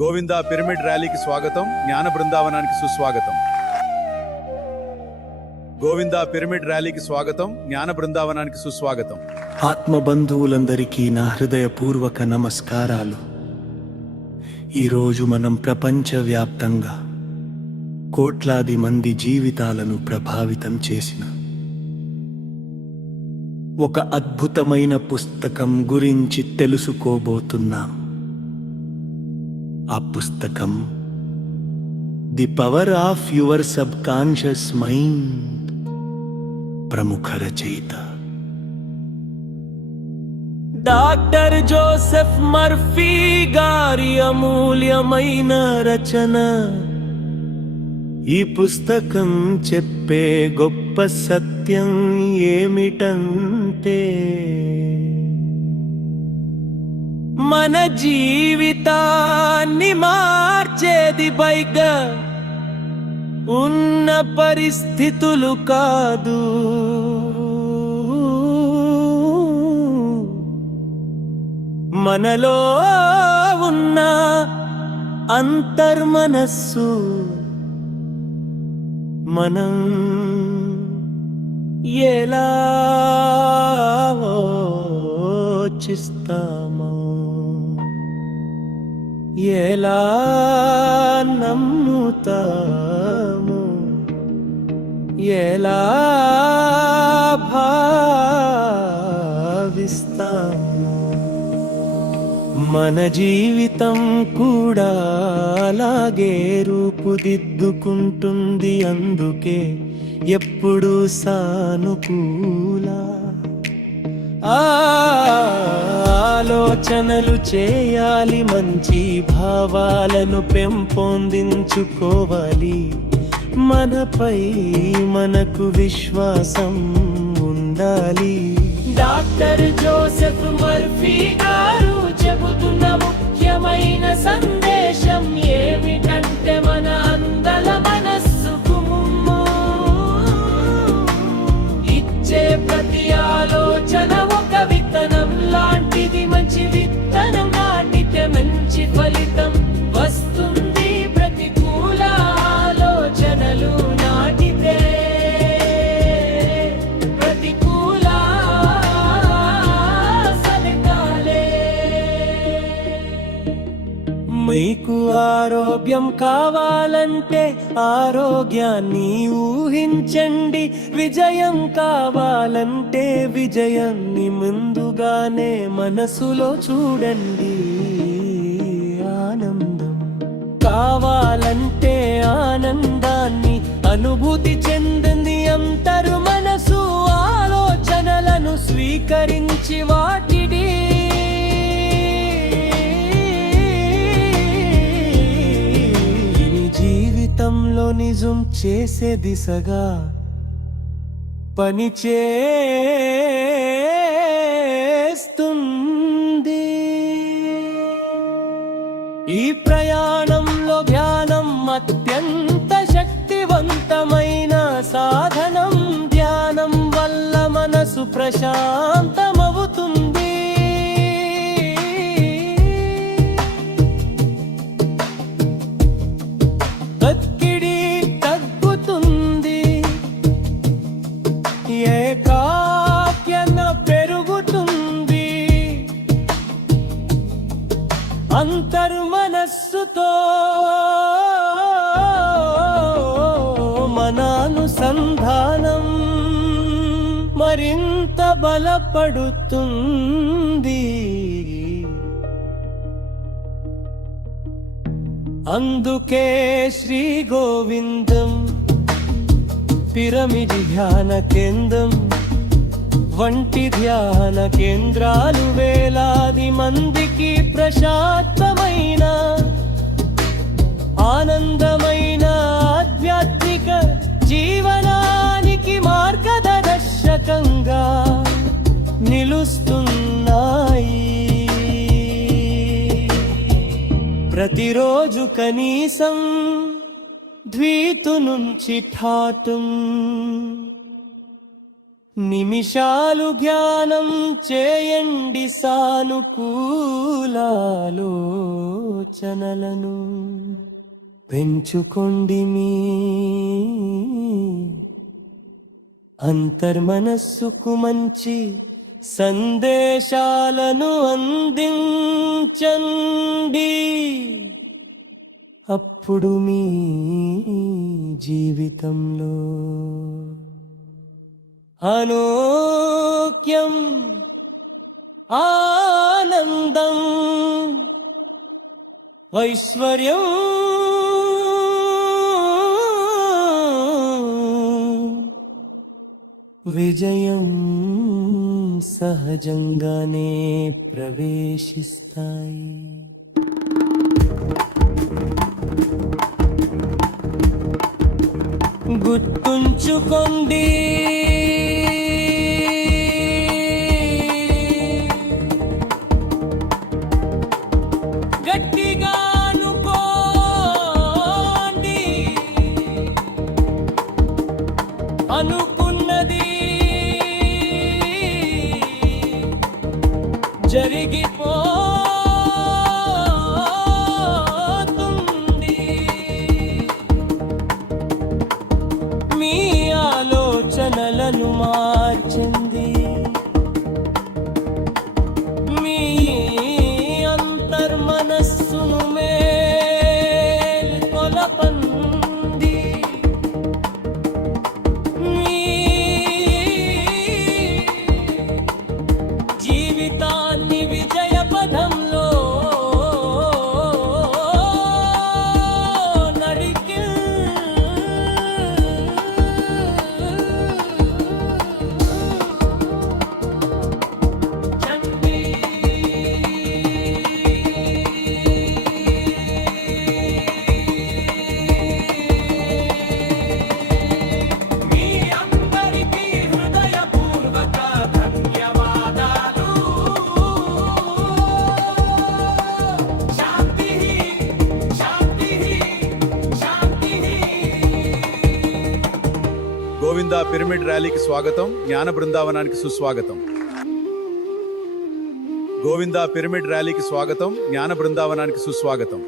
Govinda pyramid ర్యాలీకి స్వాగతం, జ్ఞాన బృందావనానికి సుస్వాగతం. గోవిందా పిరమిడ్ ర్యాలీకి స్వాగతం, జ్ఞాన బృందావనానికి సుస్వాగతం. ఆత్మబంధువులందరికీ నా హృదయపూర్వక నమస్కారాలు. ఈరోజు మనం ప్రపంచవ్యాప్తంగా కోట్లాది మంది జీవితాలను ప్రభావితం చేసిన ఒక అద్భుతమైన పుస్తకం గురించి తెలుసుకోబోతున్నాం. ఆ పుస్తకం the power of your sub conscious mind. ప్రముఖ రచయిత డాక్టర్ జోసెఫ్ మర్ఫీ గారి అమూల్యమైన రచన. ఈ పుస్తకం చెప్పే గొప్ప సత్యం ఏమిటంటే, మన జీవితాన్ని మార్చేది పైగా ఉన్న పరిస్థితులు కాదు, మనలో ఉన్న అంతర్మనస్సు. మనం ఎలా ఆలోచిస్తామో, ఎలా నమ్ముతాము, ఎలా భావిస్తాము, మన జీవితం కూడా అలాగే రూపుదిద్దుకుంటుంది. అందుకే ఎప్పుడు సానుకూల ఆలోచనలు చేయాలి, మంచి భావాలను పెంపొందించుకోవాలి. మనపై మనకు విశ్వాసం ఉండాలి. డాక్టర్ జోసెఫ్ మర్ఫీ గారు చెబుతున్న ముఖ్యమైన సందేశం ఏమిటంటే, మన అందల మనస్సుకు ఇచ్చే ప్రతి ఆలోచన ఒక విత్తనం లాంటిది. మంచి విత్తనం నాటితే మంచి ఫలితం వస్తుంది. ప్రతికూల ఆలోచనలు నాటితే ప్రతికూల ఫలితాలే. మీకు ఆరోగ్యం కావాలంటే ఆరోగ్యాన్ని ఊహించండి. విజయం కావాలంటే విజయాన్ని ముందుగానే మనసులో చూడండి. ఆనందం కావాలంటే ఆనందాన్ని అనుభూతి చెందింది. అంతరు మనసు ఆలోచనలను స్వీకరించి వాటిని జీవితంలో నిజం చేసే దిశగా పనిచేస్తుంది. ఈ ప్రయాణంలో ధ్యానం అత్యంత శక్తివంతమైన సాధనం. ధ్యానం వల్ల మనసు ప్రశాంతమవుతుంది. ఒత్తిడి తగ్గుతుంది, ఏకాగ్రత పెరుగుతుంది. అంతర్మనస్సుతో మన అనుసంధానం మరింత బలపడుతుంది. అందుకే శ్రీ గోవిందం పిరమిడ్ ధ్యాన కేంద్రం వంటి ధ్యాన కేంద్రాలు వేలాది మందికి ప్రశాంతమైన ఆనందమైన ఆధ్యాత్మిక జీవనానికి మార్గదర్శకంగా నిలుస్తున్నాయి. ప్రతిరోజు కనీసం ద్వీతు నుంచి ఠాటుం నిమిషాలు ధ్యానం చేయండి సానుకూలాలోచనలను పెంచుకోండి మీ అంతర్మనస్సుకు మంచి సందేశాలను అందించండి. అప్పుడు మీ జీవితంలో అనోక్యం, ఆనందం, ఐశ్వర్యం, విజయం సహజంగానే ప్రవేశిస్తాయి. గుర్తుంచుకోండి, గట్టిగా అనుకోండి, అనుకున్నది జరిగిపోతుంది. మీ ఆలోచనలను మార్చింది, మీ అంతర్మనస్సును మేల్కొలపండి. మీ జీవితాన్ని విజయ పథంలో గోవిందా పిరమిడ్ ర్యాలీకి స్వాగతం, జ్ఞాన బృందావనానికి సుస్వాగతం. గోవిందా పిరమిడ్ ర్యాలీకి స్వాగతం, జ్ఞాన బృందావనానికి సుస్వాగతం.